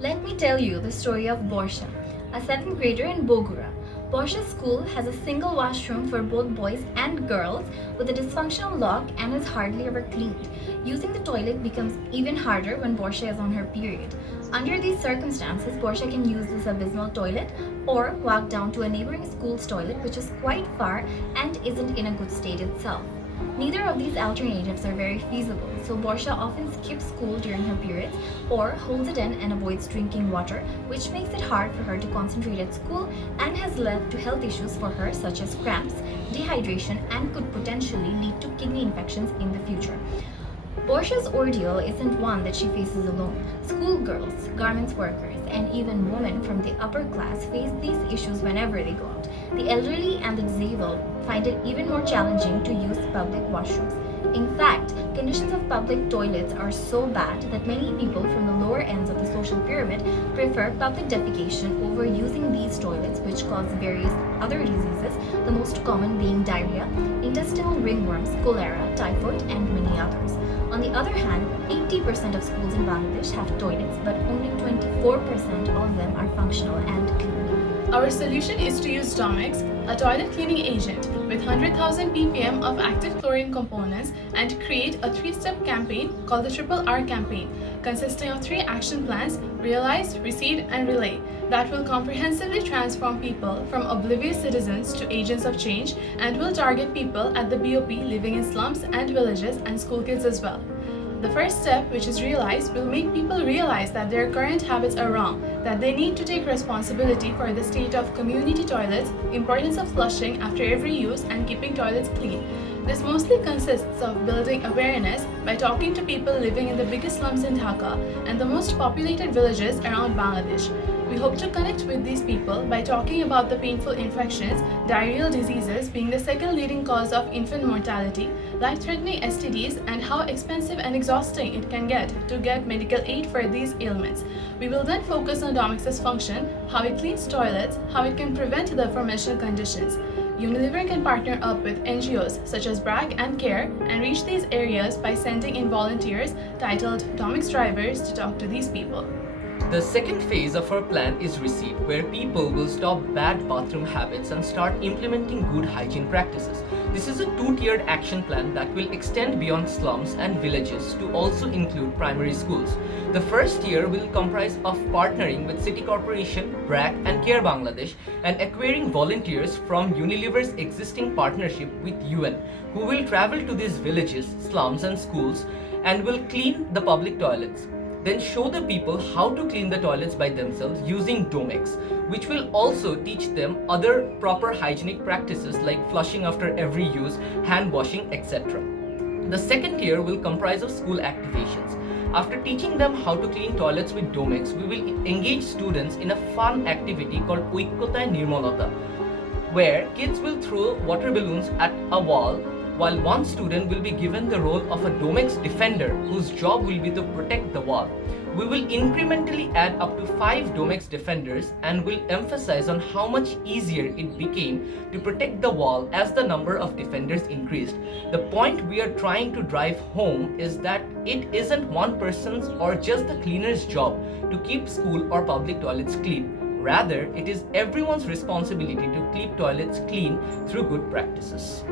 Let me tell you the story of Borsha, a 7th grader in Bogura. Borsha's school has a single washroom for both boys and girls with a dysfunctional lock and is hardly ever cleaned. Using the toilet becomes even harder when Borsha is on her period. Under these circumstances, Borsha can use this abysmal toilet or walk down to a neighboring school's toilet, which is quite far and isn't in a good state itself. Neither of these alternatives are very feasible, so Borsha often skips school during her periods or holds it in and avoids drinking water, which makes it hard for her to concentrate at school and has led to health issues for her such as cramps, dehydration, and could potentially lead to kidney infections in the future. Borsha's ordeal isn't one that she faces alone. Schoolgirls, garments workers, and even women from the upper class face these issues whenever they go out. The elderly and the disabled find it even more challenging to use public washrooms. In fact, conditions of public toilets are so bad that many people from the lower ends of the social pyramid prefer public defecation over using these toilets, which cause various other diseases, the most common being diarrhea, intestinal ringworms, cholera, typhoid, and many others. On the other hand, 80% of schools in Bangladesh have toilets, but only 24% of them are functional and clean. Our solution is to use Domex, a toilet cleaning agent with 100,000 ppm of active chlorine components, and create a 3-step campaign called the Triple R campaign, consisting of 3 action plans: realize, recede, and relay, that will comprehensively transform people from oblivious citizens to agents of change and will target people at the BOP living in slums and villages and school kids as well. The first step, which is realize, will make people realize that their current habits are wrong, that they need to take responsibility for the state of community toilets, importance of flushing after every use, and keeping toilets clean. This mostly consists of building awareness by talking to people living in the biggest slums in Dhaka and the most populated villages around Bangladesh. We hope to connect with these people by talking about the painful infections, diarrheal diseases being the second leading cause of infant mortality, life-threatening STDs, and how expensive and exhausting it can get to get medical aid for these ailments. We will then focus on Domex's function, how it cleans toilets, how it can prevent the aforementioned conditions. Unilever can partner up with NGOs such as BRAC and CARE and reach these areas by sending in volunteers titled Domex Drivers to talk to these people. The second phase of our plan is recede, where people will stop bad bathroom habits and start implementing good hygiene practices. This is a 2-tiered action plan that will extend beyond slums and villages to also include primary schools. The first tier will comprise of partnering with City Corporation, BRAC, and CARE Bangladesh and acquiring volunteers from Unilever's existing partnership with UN, who will travel to these villages, slums, and schools and will clean the public toilets. Then show the people how to clean the toilets by themselves using Domex, which will also teach them other proper hygienic practices like flushing after every use, hand washing, etc. The second tier will comprise of school activations. After teaching them how to clean toilets with Domex, we will engage students in a fun activity called Oikkotai Nirmalata, where kids will throw water balloons at a wall, while one student will be given the role of a Domex defender whose job will be to protect the wall. We will incrementally add up to 5 Domex defenders and will emphasize on how much easier it became to protect the wall as the number of defenders increased. The point we are trying to drive home is that it isn't one person's or just the cleaner's job to keep school or public toilets clean. Rather, it is everyone's responsibility to keep toilets clean through good practices.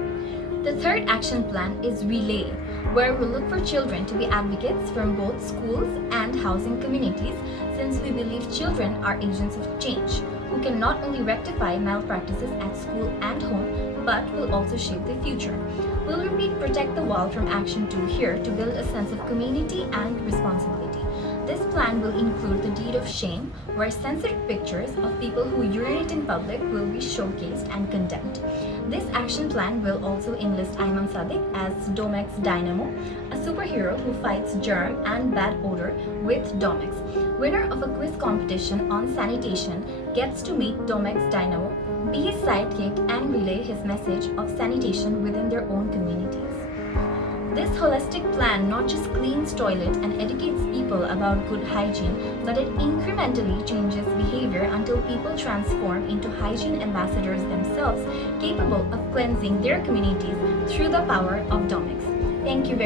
The third action plan is Relay, where we look for children to be advocates from both schools and housing communities, since we believe children are agents of change, who can not only rectify malpractices at school and home, but will also shape the future. We'll repeat Protect the Wall from Action 2 here to build a sense of community and responsibility. This plan will include the deed of shame, where censored pictures of people who urinate in public will be showcased and condemned. This action plan will also enlist Ayman Sadiq as Domex Dynamo, a superhero who fights germ and bad odor with Domex. Winner of a quiz competition on sanitation gets to meet Domex Dynamo, be his sidekick, and relay his message of sanitation within their own communities. This holistic plan not just cleans toilet and educates people about good hygiene, but it incrementally changes behavior until people transform into hygiene ambassadors themselves, capable of cleansing their communities through the power of Domex. Thank you very much.